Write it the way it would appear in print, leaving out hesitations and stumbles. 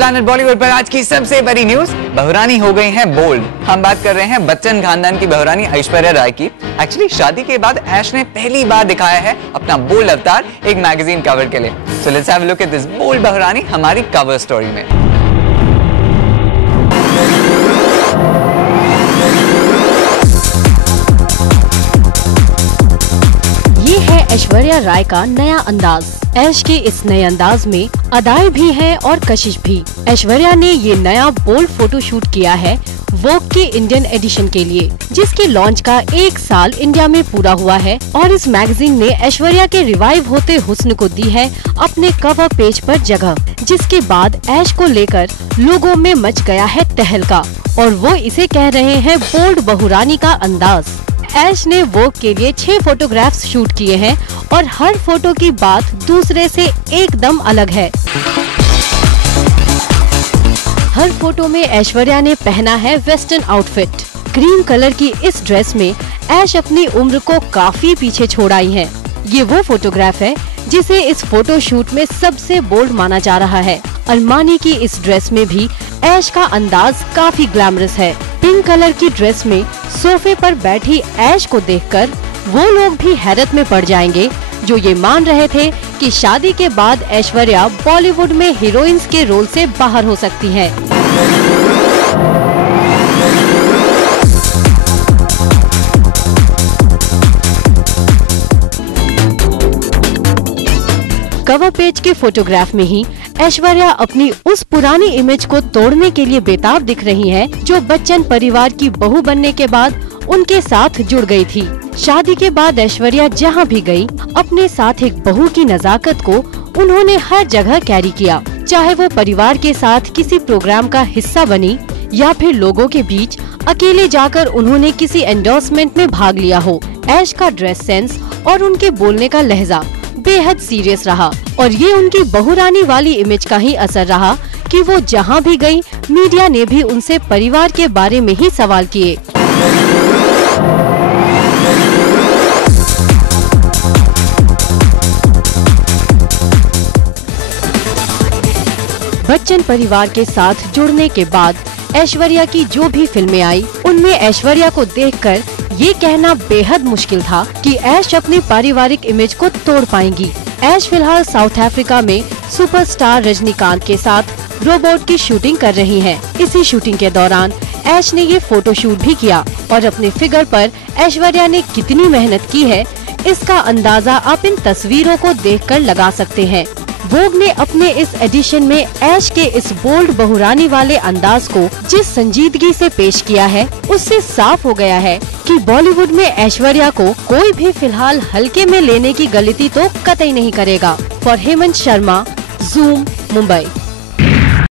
Planet Bollywood पर आज की सबसे बड़ी न्यूज, बहुरानी हो गई हैं बोल्ड। हम बात कर रहे हैं बच्चन खानदान की बहुरानी ऐश्वर्या राय की। एक्चुअली शादी के बाद ऐश ने पहली बार दिखाया है अपना बोल्ड अवतार एक मैगजीन कवर के लिए। So let's have a look at this bold बहुरानी हमारी कवर स्टोरी में। ये है ऐश्वर्या राय का नया अंदाज। ऐश के इस नए अंदाज में अदाएं भी हैं और कशिश भी। ऐश्वर्या ने ये नया बोल्ड फोटो शूट किया है वोग के इंडियन एडिशन के लिए, जिसके लॉन्च का 1 साल इंडिया में पूरा हुआ है। और इस मैगजीन ने ऐश्वर्या के रिवाइव होते हुस्न को दी है अपने कवर पेज पर जगह, जिसके बाद ऐश को लेकर लोगों में मच गया है तहलका और वो इसे कह रहे हैं बोल्ड बहुरानी का अंदाज। ऐश ने वोग के लिए 6 फोटोग्राफ्स शूट किए हैं और हर फोटो की बात दूसरे से एकदम अलग है। हर फोटो में ऐश्वर्या ने पहना है वेस्टर्न आउटफिट। क्रीम कलर की इस ड्रेस में ऐश अपनी उम्र को काफी पीछे छोड़ आई है। ये वो फोटोग्राफ है जिसे इस फोटो शूट में सबसे बोल्ड माना जा रहा है। अरमानी की इस ड्रेस में भी ऐश का अंदाज काफी ग्लैमरस है। पिंक कलर की ड्रेस में सोफे पर बैठी ऐश को देखकर वो लोग भी हैरत में पड़ जाएंगे जो ये मान रहे थे कि शादी के बाद ऐश्वर्या बॉलीवुड में हीरोइंस के रोल से बाहर हो सकती है। कवर पेज के फोटोग्राफ में ही ऐश्वर्या अपनी उस पुरानी इमेज को तोड़ने के लिए बेताब दिख रही है जो बच्चन परिवार की बहू बनने के बाद उनके साथ जुड़ गई थी। शादी के बाद ऐश्वर्या जहां भी गई, अपने साथ एक बहू की नजाकत को उन्होंने हर जगह कैरी किया, चाहे वो परिवार के साथ किसी प्रोग्राम का हिस्सा बनी या फिर लोगों के बीच अकेले जाकर उन्होंने किसी एंडोर्समेंट में भाग लिया हो। ऐश का ड्रेस सेंस और उनके बोलने का लहजा बेहद सीरियस रहा और ये उनकी बहुरानी वाली इमेज का ही असर रहा कि वो जहां भी गई, मीडिया ने भी उनसे परिवार के बारे में ही सवाल किए। बच्चन परिवार के साथ जुड़ने के बाद ऐश्वर्या की जो भी फिल्में आई, उनमें ऐश्वर्या को देखकर ये कहना बेहद मुश्किल था कि ऐश अपनी पारिवारिक इमेज को तोड़ पाएंगी। ऐश फिलहाल साउथ अफ्रीका में सुपरस्टार रजनीकांत के साथ रोबोट की शूटिंग कर रही हैं। इसी शूटिंग के दौरान ऐश ने ये फोटो शूट भी किया और अपने फिगर पर ऐश्वर्या ने कितनी मेहनत की है, इसका अंदाजा आप इन तस्वीरों को देखकर लगा सकते हैं। वोग ने अपने इस एडिशन में ऐश के इस बोल्ड बहुरानी वाले अंदाज को जिस संजीदगी से पेश किया है, उससे साफ हो गया है कि बॉलीवुड में ऐश्वर्या को कोई भी फिलहाल हल्के में लेने की गलती तो कतई नहीं करेगा। For Hemant Sharma, zoom, Mumbai.